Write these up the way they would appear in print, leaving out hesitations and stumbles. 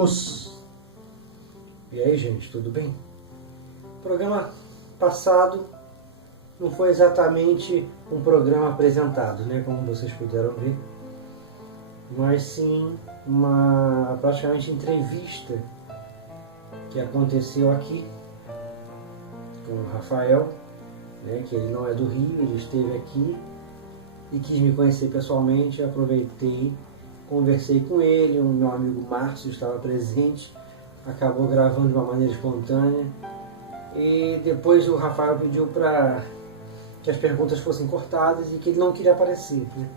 Os. E aí, gente, tudo bem? O programa passado não foi exatamente um programa apresentado, né, como vocês puderam ver, mas sim uma praticamente entrevista que aconteceu aqui com o Rafael, né, que ele não é do Rio, ele esteve aqui e quis me conhecer pessoalmente. Aproveitei, conversei com ele, o meu amigo Márcio estava presente, acabou gravando de uma maneira espontânea, e depois o Rafael pediu para que as perguntas fossem cortadas e que ele não queria aparecer, né?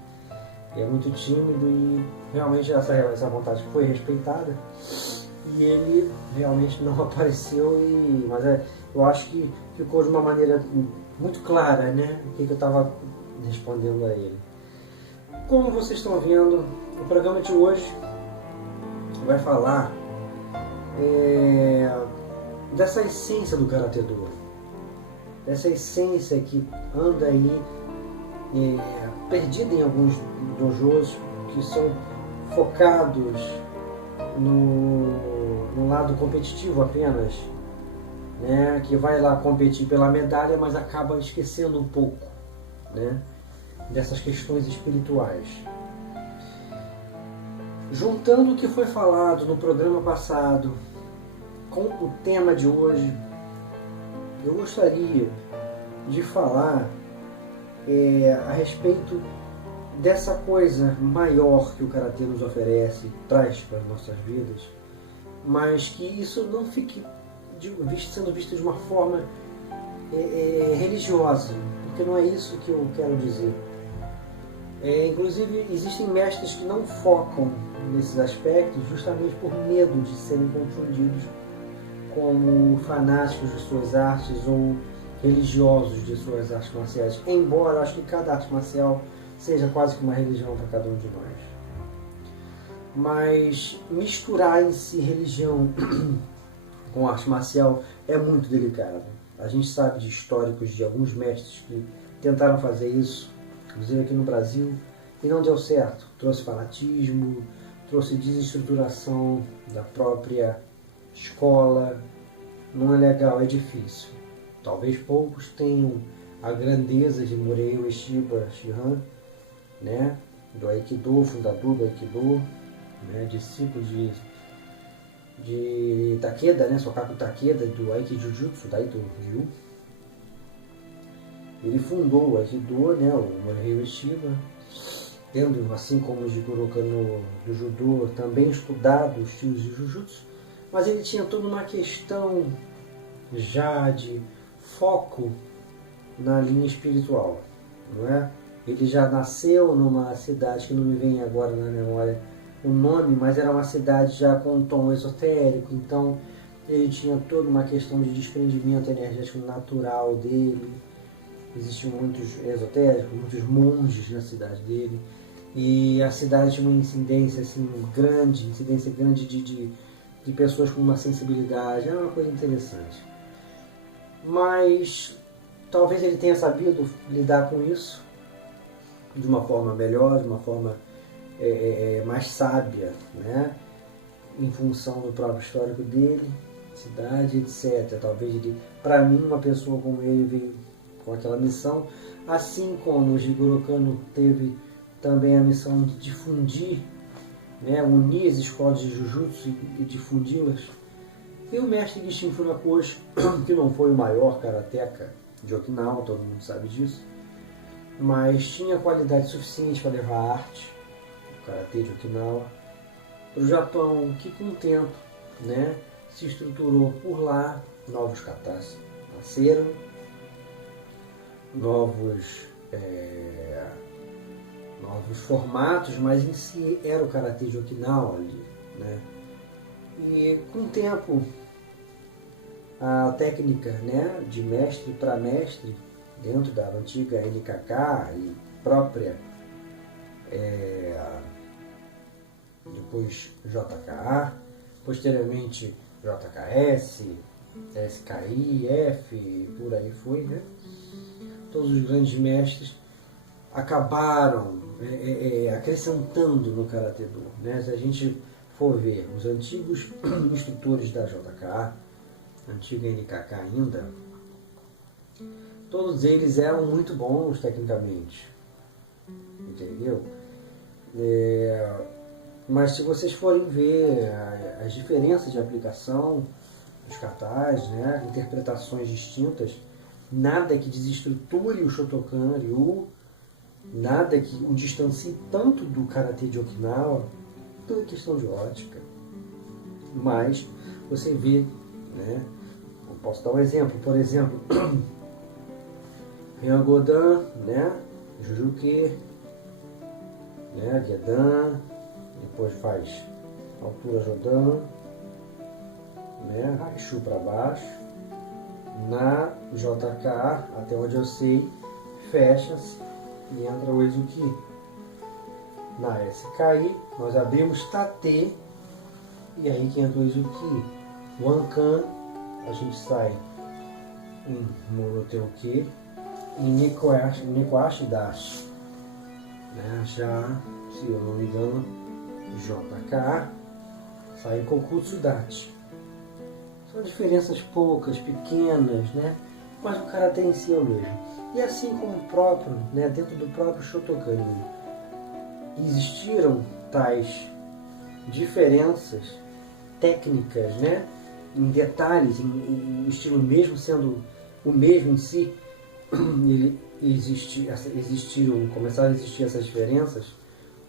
Ele é muito tímido e realmente essa vontade foi respeitada, e ele realmente não apareceu, mas eu acho que ficou de uma maneira muito clara, né, o que eu estava respondendo a ele. Como vocês estão vendo, o programa de hoje vai falar dessa essência do Karatê Do, dessa essência que anda aí perdida em alguns dojos que são focados no lado competitivo apenas, né, que vai lá competir pela medalha, mas acaba esquecendo um pouco, né, dessas questões espirituais. Juntando o que foi falado no programa passado com o tema de hoje, eu gostaria de falar a respeito dessa coisa maior que o Karatê nos oferece, traz para as nossas vidas, mas que isso não fique sendo visto de uma forma religiosa, porque não é isso que eu quero dizer. Inclusive, existem mestres que não focam nesses aspectos justamente por medo de serem confundidos como fanáticos de suas artes ou religiosos de suas artes marciais, embora eu acho que cada arte marcial seja quase que uma religião para cada um de nós. Mas misturar em si religião com arte marcial é muito delicado. A gente sabe de históricos de alguns mestres que tentaram fazer isso, inclusive aqui no Brasil, e não deu certo. Trouxe fanatismo, trouxe desestruturação da própria escola. Não é legal, é difícil. Talvez poucos tenham a grandeza de Morei Ueshiba Shihan, né, do Aikido, fundador do Aikido, né, discípulo de Takeda, né, Sokaku Takeda, do Aikijujutsu, Daito Ryu. Ele fundou o Aikido, né, o Morei Ueshiba, tendo, assim como o Jigoro Kano do Judô, também estudado os estilos de Jujutsu, mas ele tinha toda uma questão já de foco na linha espiritual, não é? Ele já nasceu numa cidade que não me vem agora na memória o nome, mas era uma cidade já com um tom esotérico, então ele tinha toda uma questão de desprendimento energético natural dele. Existiam muitos esotéricos, muitos monges na cidade dele, e a cidade tinha uma incidência assim, grande de pessoas com uma sensibilidade. Era uma coisa interessante. Mas talvez ele tenha sabido lidar com isso de uma forma melhor, de uma forma mais sábia, né? Em função do próprio histórico dele, cidade, etc. Talvez ele, para mim, uma pessoa como ele veio com aquela missão, assim como o Jigoro Kano teve também a missão de difundir, né, unir as escolas de Jujutsu e difundi-las. E o mestre Gishin Funakoshi, que não foi o maior karateka de Okinawa, todo mundo sabe disso, mas tinha qualidade suficiente para levar a arte, o karatê de Okinawa, para o Japão, que com o tempo, né, se estruturou por lá. Novos katas nasceram, novos formatos, mas em si era o karatê de Okinawa ali, né? E com o tempo, a técnica, né, de mestre para mestre, dentro da antiga NKK e própria, depois JKA, posteriormente JKS, SKI, F, e por aí foi, né? Todos os grandes mestres acabaram acrescentando no Karatê Do, né? Se a gente for ver os antigos instrutores da JK, antigo NKK ainda, todos eles eram muito bons tecnicamente, entendeu? Mas se vocês forem ver as diferenças de aplicação, os katas, né, interpretações distintas, nada que desestruture o Shotokan Ryu, nada que o distancie tanto do Karatê de Okinawa, tudo é questão de ótica. Mas você vê, né, eu posso dar um exemplo, por exemplo, Ryogodan, né, Jujuke, né, Gedan, depois faz altura Jodan, né, Haishu para baixo, na JK, até onde eu sei, fecha-se e entra o Ezuki. Na SKI, nós abrimos Tate e aí que entra o Ezuki. O Ankan, a gente sai em Moroteuki e Nikuashi Dashi. Né? Já, se eu não me engano, JK sai em Kokutsu Dachi. São diferenças poucas, pequenas, né? Mas o karatê em si é o mesmo. E assim como o próprio, né, dentro do próprio Shotokan, existiram tais diferenças técnicas, né, em detalhes, em estilo mesmo sendo o mesmo em si, começaram a existir essas diferenças,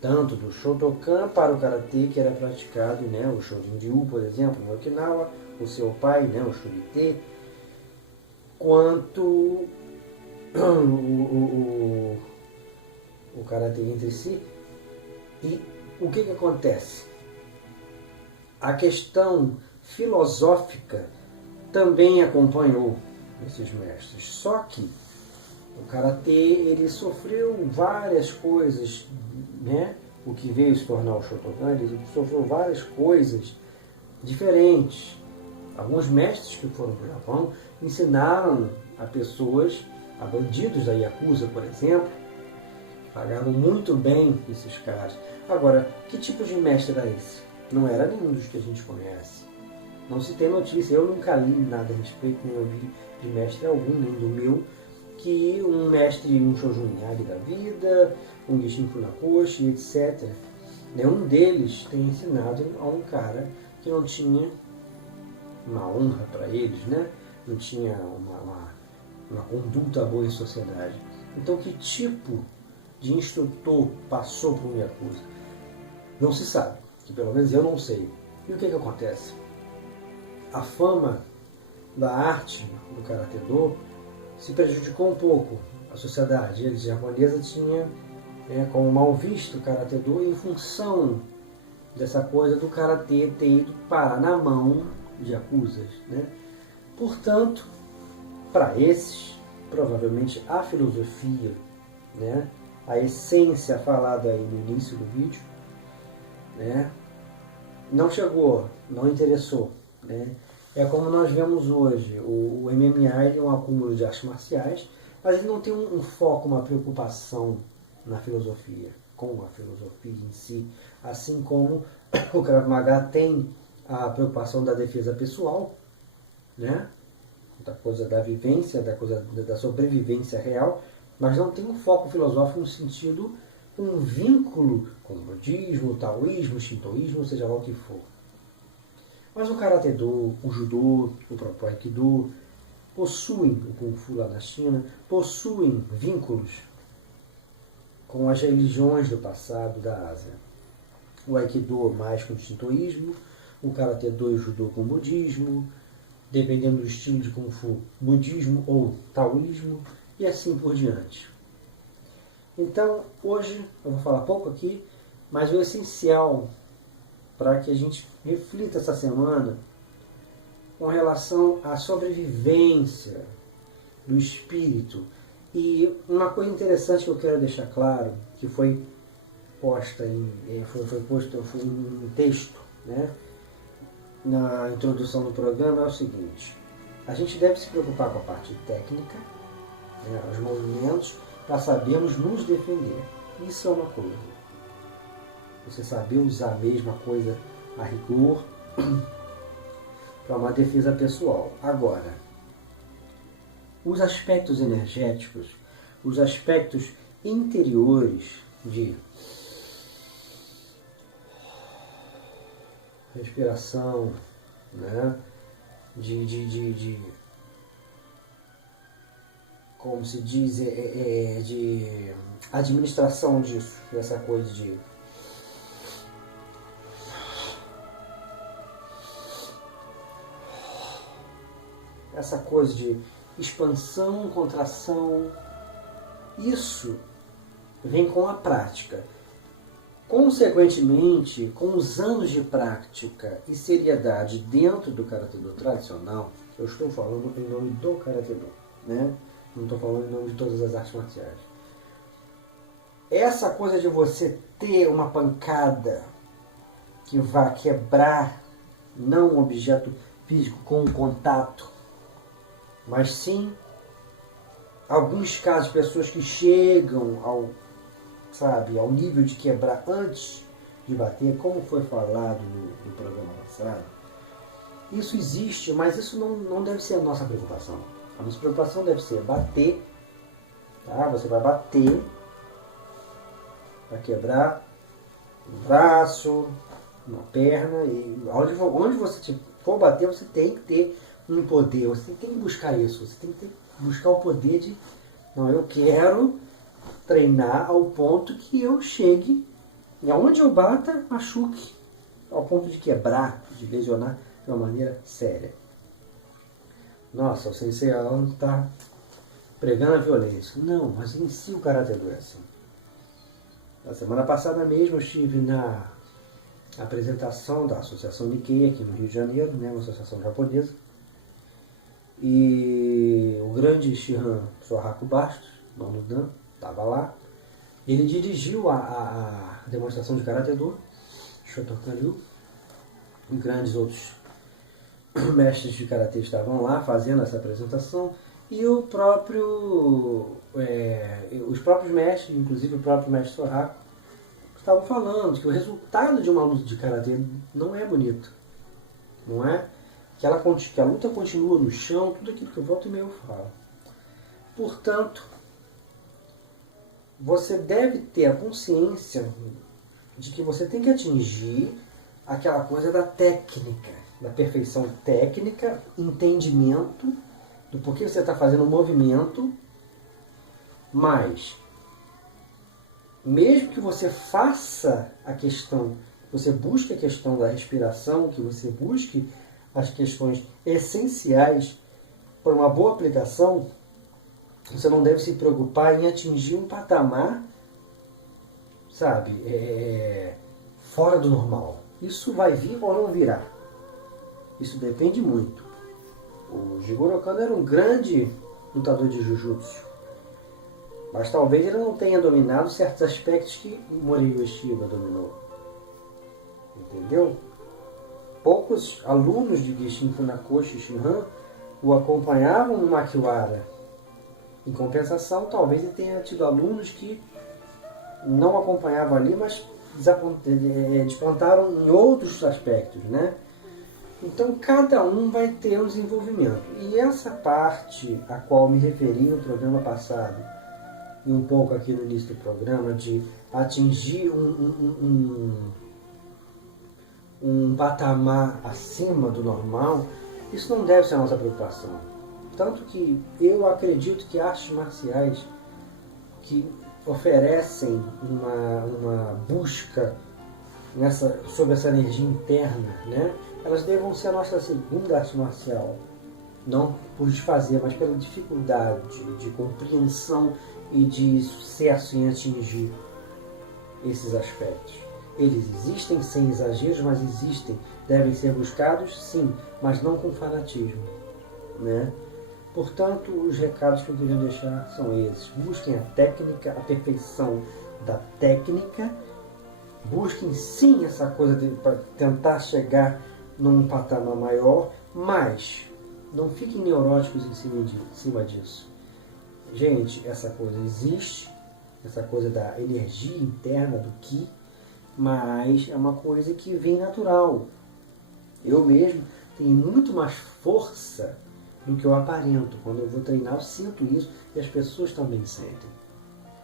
tanto do Shotokan para o Karatê que era praticado, né, o Shorin-ryu, por exemplo, em Okinawa, o seu pai, né, o Shurite, quanto o Karatê entre si. E o que acontece? A questão filosófica também acompanhou esses mestres. Só que o Karatê, ele sofreu várias coisas, né? O que veio se tornar o Shotokan, ele sofreu várias coisas diferentes. Alguns mestres que foram para o Japão ensinaram a pessoas, a bandidos da Yakuza, por exemplo, pagavam muito bem esses caras. Agora, que tipo de mestre era esse? Não era nenhum dos que a gente conhece. Não se tem notícia, eu nunca li nada a respeito, nem ouvi de mestre algum, nem do meu, que um mestre, um Shojun Miyagi da vida, um Gishin Funakoshi, etc., nenhum deles tem ensinado a um cara que não tinha uma honra para eles, né? Não tinha uma conduta boa em sociedade. Então, que tipo de instrutor passou por um Yakuza? Não se sabe, que pelo menos eu não sei. E o que acontece? A fama da arte do Karatê-do se prejudicou um pouco. A sociedade japonesa tinha como mal visto o Karatê-do em função dessa coisa do Karatê ter ido parar na mão de Yakuzas, né? Portanto, para esses, provavelmente a filosofia, né, a essência falada aí no início do vídeo, né, não chegou, não interessou, né? É como nós vemos hoje, o MMA ele é um acúmulo de artes marciais, mas ele não tem um foco, uma preocupação na filosofia, com a filosofia em si, assim como o Krav Maga tem a preocupação da defesa pessoal, né? Da coisa da vivência, da coisa da sobrevivência real, mas não tem um foco filosófico no sentido, um vínculo com o budismo, o taoísmo, o shintoísmo, seja lá o que for. Mas o Karatê-do, o Judô, o próprio Aikido, possuem, o Kung Fu lá na China, possuem vínculos com as religiões do passado da Ásia. O Aikido mais com o shintoísmo, o Karatê-do e o Judô com o budismo, dependendo do estilo de Kung Fu, budismo ou taoísmo, e assim por diante. Então, hoje, eu vou falar pouco aqui, mas o essencial para que a gente reflita essa semana com relação à sobrevivência do espírito. E uma coisa interessante que eu quero deixar claro, que foi posto em texto, né, na introdução do programa, é o seguinte: a gente deve se preocupar com a parte técnica, né, os movimentos, para sabermos nos defender. Isso é uma coisa. Você saber usar a mesma coisa a rigor, para uma defesa pessoal. Agora, os aspectos energéticos, os aspectos interiores de respiração, né? de como se diz, de administração disso, dessa coisa de expansão, contração, isso vem com a prática. Consequentemente, com os anos de prática e seriedade dentro do Karatê Do tradicional, eu estou falando em nome do Karatê Do, né? Não estou falando em nome de todas as artes marciais. Essa coisa de você ter uma pancada que vá quebrar, não um objeto físico com um contato, mas sim alguns casos de pessoas que chegam ao nível de quebrar antes de bater, como foi falado no programa passado. Isso existe, mas isso não deve ser a nossa preocupação. A nossa preocupação deve ser bater, tá? Você vai bater para quebrar um braço, uma perna, e onde você for bater, você tem que ter um poder, você tem que buscar isso, você tem que buscar o poder de, não, eu quero treinar ao ponto que eu chegue e aonde eu bata, machuque, ao ponto de quebrar, de lesionar de uma maneira séria. Nossa, o Sensei Alan está pregando a violência. Não, mas em si o Karatê Do é assim. Na semana passada mesmo eu estive na apresentação da Associação Nikkei aqui no Rio de Janeiro, né, uma associação japonesa. E o grande Shihan Sohaku Bastos, dono Dan, estava lá. Ele dirigiu a demonstração de Karatê Do, Shotokan Ryu, e grandes outros mestres de Karatê estavam lá fazendo essa apresentação. E os próprios mestres, inclusive o próprio mestre Sohaku, estavam falando que o resultado de uma luta de Karatê não é bonito. Não é? Que a luta continua no chão, tudo aquilo que eu volto e meio falo. Portanto, você deve ter a consciência de que você tem que atingir aquela coisa da técnica, da perfeição técnica, entendimento do porquê você está fazendo o movimento, mas mesmo que você faça a questão, você busque a questão da respiração, que você busque as questões essenciais para uma boa aplicação, você não deve se preocupar em atingir um patamar, fora do normal. Isso vai vir ou não virá. Isso depende muito. O Jigoro Kano era um grande lutador de Jujutsu, mas talvez ele não tenha dominado certos aspectos que Morihei Ueshiba dominou. Entendeu? Poucos alunos de Gishin Funakoshi e Shihan o acompanhavam no Makiwara. Em compensação, talvez ele tenha tido alunos que não acompanhavam ali, mas despontaram em outros aspectos, né? Então, cada um vai ter um desenvolvimento. E essa parte a qual me referi no programa passado, e um pouco aqui no início do programa, de atingir um patamar acima do normal, isso não deve ser a nossa preocupação. Tanto que eu acredito que artes marciais que oferecem uma busca sobre essa energia interna, né? Elas devam ser a nossa segunda arte marcial. Não por desfazer, mas pela dificuldade de compreensão e de sucesso em atingir esses aspectos. Eles existem sem exageros, mas existem. Devem ser buscados, sim, mas não com fanatismo, né? Portanto, os recados que eu queria deixar são esses. Busquem a técnica, a perfeição da técnica. Busquem sim essa coisa para tentar chegar num patamar maior, mas não fiquem neuróticos em cima disso. Gente, essa coisa existe, essa coisa da energia interna, do Ki, mas é uma coisa que vem natural. Eu mesmo tenho muito mais força do que eu aparento. Quando eu vou treinar, eu sinto isso e as pessoas também sentem.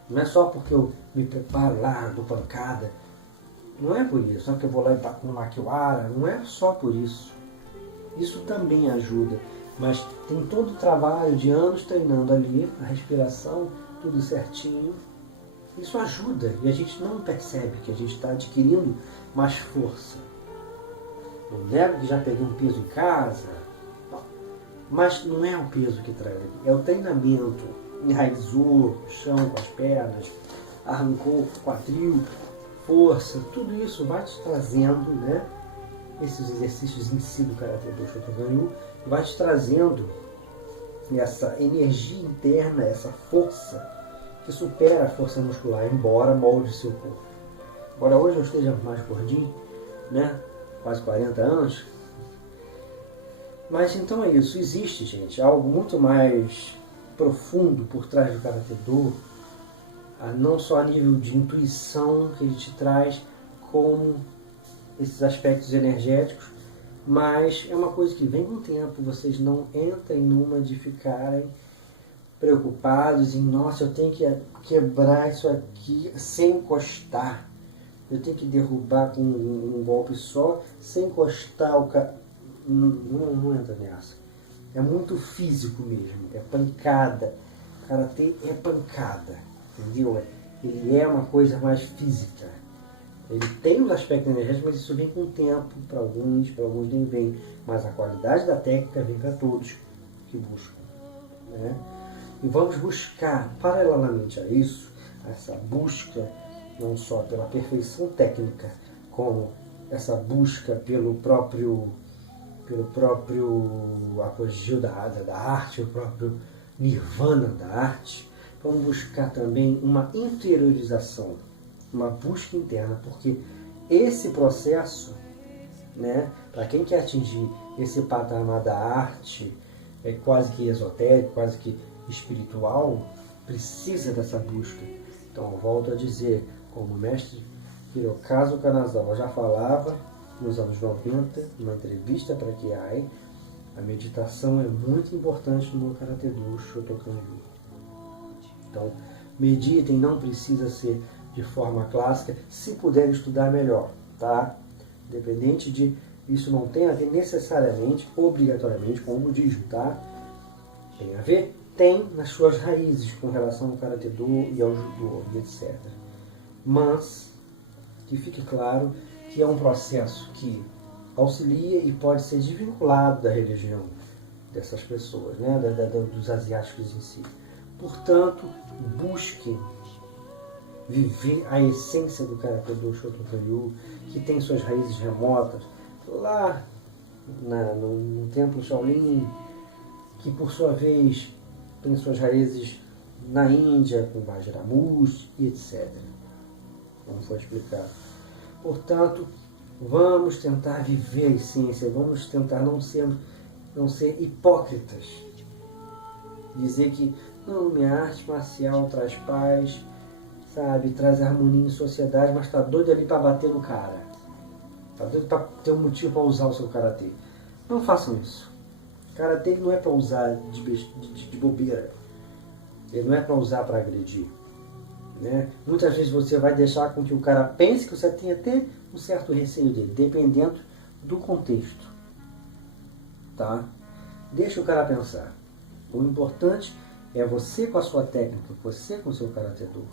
Não é só porque eu me preparo lá, dou pancada. Não é por isso. Só que eu vou lá e bato no maquiara. Não é só por isso. Isso também ajuda. Mas tem todo o trabalho de anos treinando ali, a respiração, tudo certinho. Isso ajuda e a gente não percebe que a gente está adquirindo mais força. Não nego que já peguei um peso em casa, não. Mas não é o peso que traz, é o treinamento. Enraizou no chão com as pernas, arrancou o quadril, força, tudo isso vai te trazendo, né? Esses exercícios em si do Karatê do Shotokan-ryu vai te trazendo essa energia interna, essa força que supera a força muscular, embora molde seu corpo. Embora hoje eu esteja mais gordinho, né? Quase 40 anos. Mas então é isso, existe, gente, algo muito mais profundo por trás do Karatê Do, não só a nível de intuição que ele te traz, como esses aspectos energéticos, mas é uma coisa que vem com o tempo. Vocês não entrem numa de ficarem preocupados em, nossa, eu tenho que quebrar isso aqui sem encostar, eu tenho que derrubar com um golpe só, sem encostar o cara. Não entra nessa. É muito físico mesmo, é pancada. O Karatê é pancada, entendeu? Ele é uma coisa mais física. Ele tem um aspecto energético, mas isso vem com o tempo, para alguns nem vem. Mas a qualidade da técnica vem para todos que buscam, né? E vamos buscar, paralelamente a isso, essa busca não só pela perfeição técnica, como essa busca pelo próprio apogeu da arte, o próprio nirvana da arte. Vamos buscar também uma interiorização, uma busca interna, porque esse processo, né, para quem quer atingir esse patamar da arte, é quase que esotérico, quase que espiritual, precisa dessa busca. Então, eu volto a dizer, como o mestre Hirokazu Kanazawa já falava nos anos 90, numa entrevista para Kiai, a meditação é muito importante no Karatê Do Shotokan-ryu. Então, meditem, não precisa ser de forma clássica, se puderem estudar melhor, tá? Independente de isso não tem a ver necessariamente, obrigatoriamente com o budismo, tá? Tem a ver? Tem nas suas raízes com relação ao Karatê Do e ao Judô e etc. Mas que fique claro que é um processo que auxilia e pode ser desvinculado da religião dessas pessoas, né? Dos asiáticos em si. Portanto, busquem viver a essência do Karatê Do Shotokan-ryu, que tem suas raízes remotas lá no templo Shaolin, que por sua vez tem suas raízes na Índia, com Vajramush e etc. Como foi explicado. Portanto, vamos tentar viver a essência, vamos tentar não ser hipócritas. Dizer que não, minha arte marcial traz paz, sabe, traz harmonia em sociedade, mas tá doido ali para bater no cara. Tá doido para ter um motivo para usar o seu karatê. Não façam isso. Karatê não é para usar de bobeira. Ele não é para usar para agredir, né? Muitas vezes você vai deixar com que o cara pense que você tem até um certo receio dele, dependendo do contexto, tá? Deixa o cara pensar. O importante é você com a sua técnica, você com o seu Karatê Do.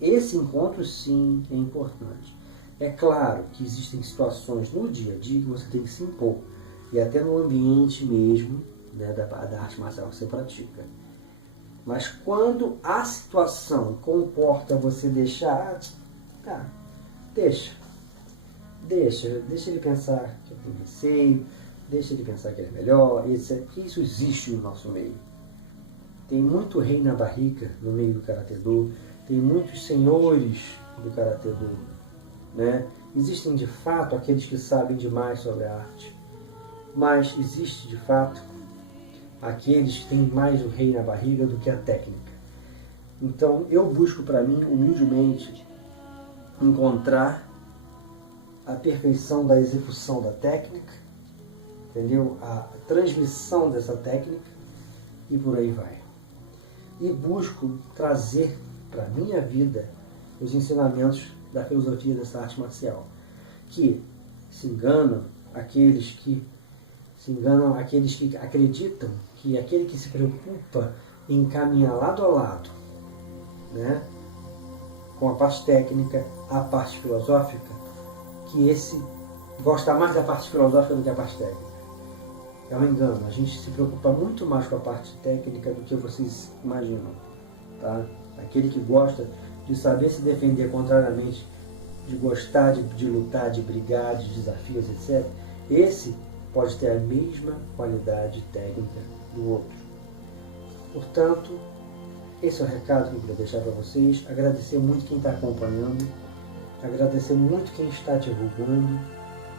Esse encontro, sim, é importante. É claro que existem situações no dia a dia que você tem que se impor, e até no ambiente mesmo, né, da arte marcial que você pratica. Mas quando a situação comporta você deixar, tá, deixa ele pensar que tem receio, deixa ele pensar que ele é melhor, etc. Porque isso existe no nosso meio. Tem muito rei na barriga no meio do Karatê Do, tem muitos senhores do Karatê Do, né? Existem de fato aqueles que sabem demais sobre a arte, mas existe de fato aqueles que têm mais o rei na barriga do que a técnica. Então eu busco para mim, humildemente, encontrar a perfeição da execução da técnica, entendeu? A transmissão dessa técnica e por aí vai. E busco trazer para a minha vida os ensinamentos da filosofia dessa arte marcial, que se enganam aqueles que acreditam que aquele que se preocupa em caminhar lado a lado, né, com a parte técnica, a parte filosófica, que esse gosta mais da parte filosófica do que a parte técnica. É um engano. A gente se preocupa muito mais com a parte técnica do que vocês imaginam. Tá? Aquele que gosta de saber se defender contrariamente, de gostar de lutar, de brigar, de desafios, etc., esse pode ter a mesma qualidade técnica do outro. Portanto, esse é o recado que eu queria deixar para vocês. Agradecer muito quem está acompanhando, agradecer muito quem está divulgando,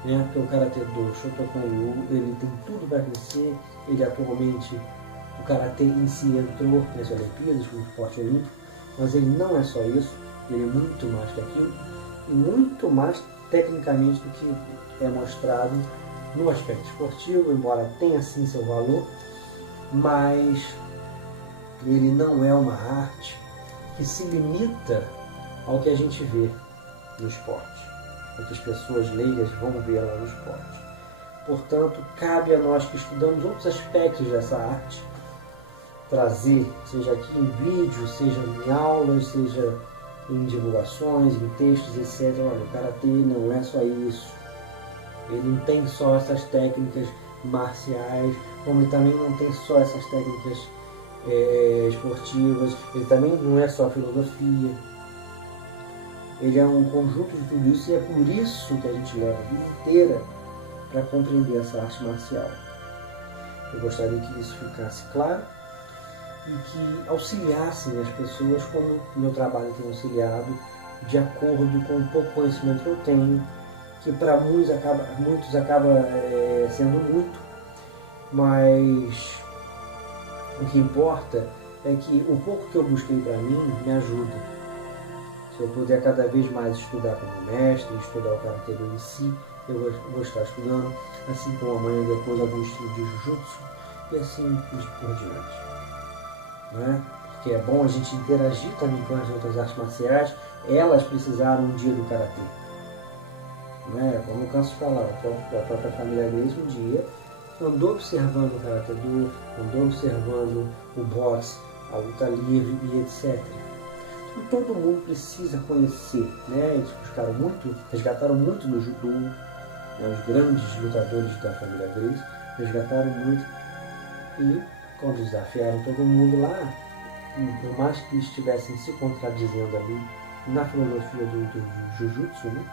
né? Porque o Karatê do Shotokan Ryu, ele tem tudo para crescer. Ele atualmente, o Karatê em si entrou nas Olimpíadas como esporte olímpico, mas ele não é só isso, ele é muito mais que aquilo, e muito mais tecnicamente do que é mostrado no aspecto esportivo, embora tenha sim seu valor, mas ele não é uma arte que se limita ao que a gente vê no esporte, ao que as pessoas leigas vão ver lá no esporte. Portanto, cabe a nós que estudamos outros aspectos dessa arte, trazer, seja aqui em vídeo, seja em aulas, seja em divulgações, em textos, etc. Olha, o Karatê não é só isso. Ele não tem só essas técnicas marciais, como ele também não tem só essas técnicas esportivas, ele também não é só filosofia. Ele é um conjunto de tudo isso, e é por isso que a gente leva a vida inteira para compreender essa arte marcial. Eu gostaria que isso ficasse claro e que auxiliassem as pessoas como o meu trabalho tem auxiliado, de acordo com o pouco conhecimento que eu tenho, que para muitos acaba sendo muito, mas o que importa é que o pouco que eu busquei para mim me ajuda. Se eu puder cada vez mais estudar como mestre, estudar o Karatê em si, eu vou estar estudando, assim como amanhã depois algum estilo de Jujutsu, e assim por diante. Né? Porque é bom a gente interagir também com as outras artes marciais. Elas precisaram um dia do Karatê. Né? Como eu canso de falar, a própria família Grace um dia andou observando o Karatê Do, andou observando o boxe, a luta livre e etc. Então, todo mundo precisa conhecer. Né? Eles resgataram muito no judô, né? Os grandes lutadores da família Grace resgataram muito, e quando desafiaram todo mundo lá, por mais que estivessem se contradizendo ali na filosofia do Jujutsu, né,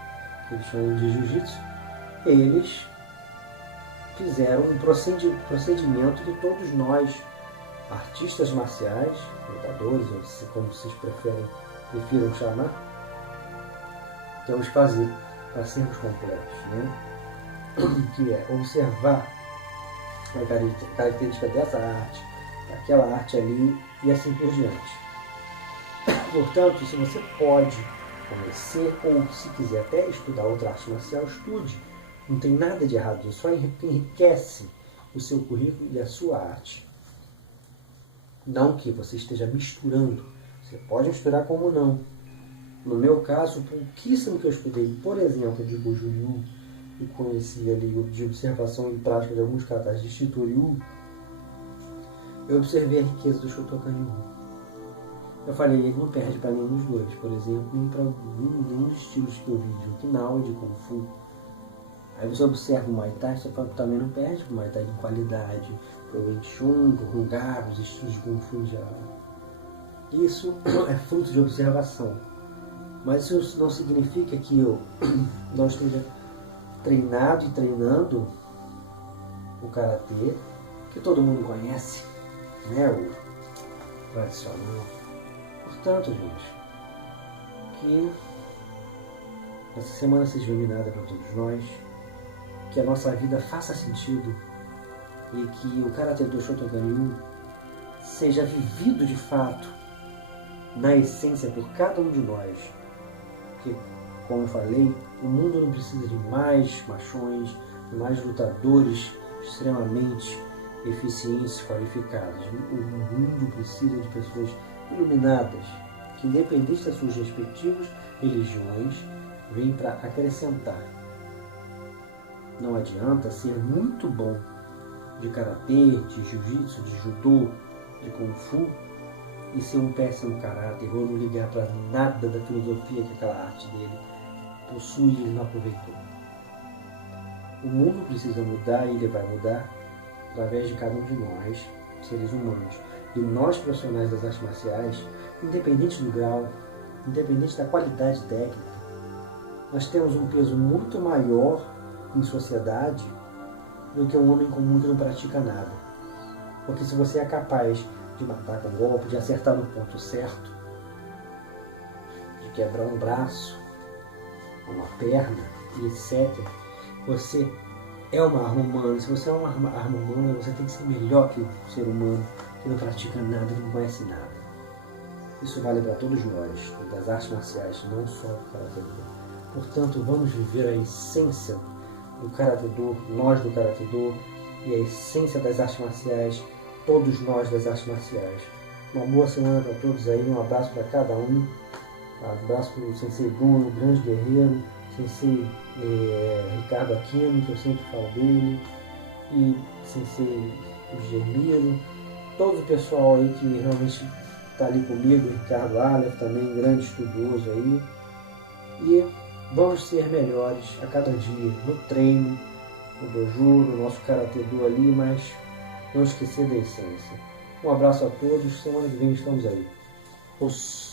que eles chamam de Jiu-Jitsu, eles fizeram um procedimento que todos nós, artistas marciais, lutadores, ou como vocês prefiram chamar, temos que fazer para sermos completos, né? Que é observar a característica dessa arte, daquela arte ali, e assim por diante. Portanto, se você pode conhecer, ou se quiser até estudar outra arte marcial, estude. Não tem nada de errado nisso, só enriquece o seu currículo e a sua arte. Não que você esteja misturando. Você pode misturar como não. No meu caso, pouquíssimo que eu estudei, por exemplo, de Goju Ryu, e conheci ali de observação e prática de alguns katas de Shitoryu, eu observei a riqueza do Shotokan Ryu. Eu falei, ele não perde para nenhum dos dois, por exemplo, nem para nenhum dos estilos que eu vi de Okinawa e de Kung Fu. Aí você observa o Muay Thai, você também não perde para o Muay Thai em qualidade, para o Wing Chun, para o Kung Fu, os estilos de Kung Fu em geral. Isso é fruto de observação. Mas isso não significa que eu não esteja treinado e treinando o Karatê, que todo mundo conhece, né? O tradicional. Portanto, gente, que essa semana seja iluminada para todos nós, que a nossa vida faça sentido e que o Karatê do Shotokan Ryu seja vivido de fato, na essência, por cada um de nós. Porque Como eu falei, o mundo não precisa de mais machões, de mais lutadores extremamente eficientes, qualificados. O mundo precisa de pessoas iluminadas, que independente das suas respectivas religiões, vêm para acrescentar. Não adianta ser muito bom de karatê, de jiu-jitsu, de judô, de kung fu e ser um péssimo caráter ou não ligar para nada da filosofia que aquela arte dele possui e ele não aproveitou. O mundo precisa mudar e ele vai mudar através de cada um de nós, seres humanos. E nós, profissionais das artes marciais, independente do grau, independente da qualidade técnica, nós temos um peso muito maior em sociedade do que um homem comum que não pratica nada. Porque se você é capaz de matar com golpe, de acertar no ponto certo, de quebrar um braço, uma perna, e etc., você é uma arma humana. Se você é uma arma humana, você tem que ser melhor que o ser humano que não pratica nada, que não conhece nada. Isso vale para todos nós, das artes marciais, não só do Karatê Do. Portanto, vamos viver a essência do Karatê Do, nós do Karatê Do, e a essência das artes marciais, todos nós das artes marciais. Uma boa semana para todos aí, um abraço para cada um. Um abraço para o Sensei Bruno, o grande guerreiro, Sensei Ricardo Aquino, que eu sempre falo dele, e Sensei Germiro, todo o pessoal aí que realmente está ali comigo, Ricardo Aleph também, grande estudioso aí. E vamos ser melhores a cada dia, no treino, no dojo, no nosso Karatê Do ali, mas não esquecer da essência. Um abraço a todos, semana que vem estamos aí. Os